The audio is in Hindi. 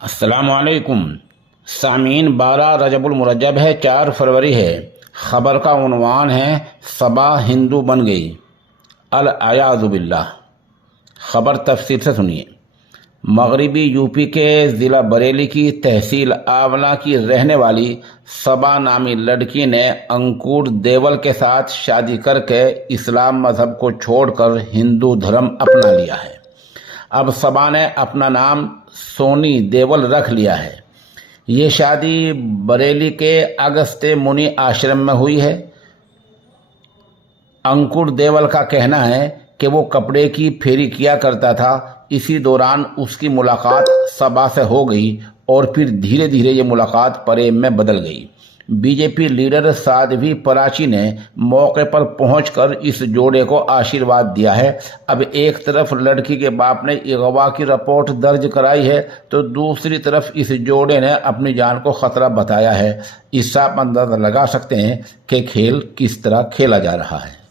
अस्सलामुअलैकुम सामीन। 12 रजबुल मुरज्जब है, 4 फरवरी है। ख़बर का उन्वान है सबा हिंदू बन गई, अल अयाज़ु बिल्लाह। ख़बर तफसील से सुनिए। मगरबी यूपी के ज़िला बरेली की तहसील आंवला की रहने वाली सबा नामी लड़की ने अंकुर देवल के साथ शादी करके इस्लाम मज़हब को छोड़कर हिंदू धर्म अपना लिया है। अब सबा ने अपना नाम सोनी देवल रख लिया है। ये शादी बरेली के अगस्त्य मुनि आश्रम में हुई है। अंकुर देवल का कहना है कि वो कपड़े की फेरी किया करता था। इसी दौरान उसकी मुलाकात सबा से हो गई और फिर धीरे धीरे ये मुलाकात प्रेम में बदल गई। बीजेपी लीडर साध्वी पराची ने मौके पर पहुंचकर इस जोड़े को आशीर्वाद दिया है। अब एक तरफ लड़की के बाप ने अगवा की रिपोर्ट दर्ज कराई है तो दूसरी तरफ इस जोड़े ने अपनी जान को खतरा बताया है। इससे आप अंदाजा लगा सकते हैं कि खेल किस तरह खेला जा रहा है।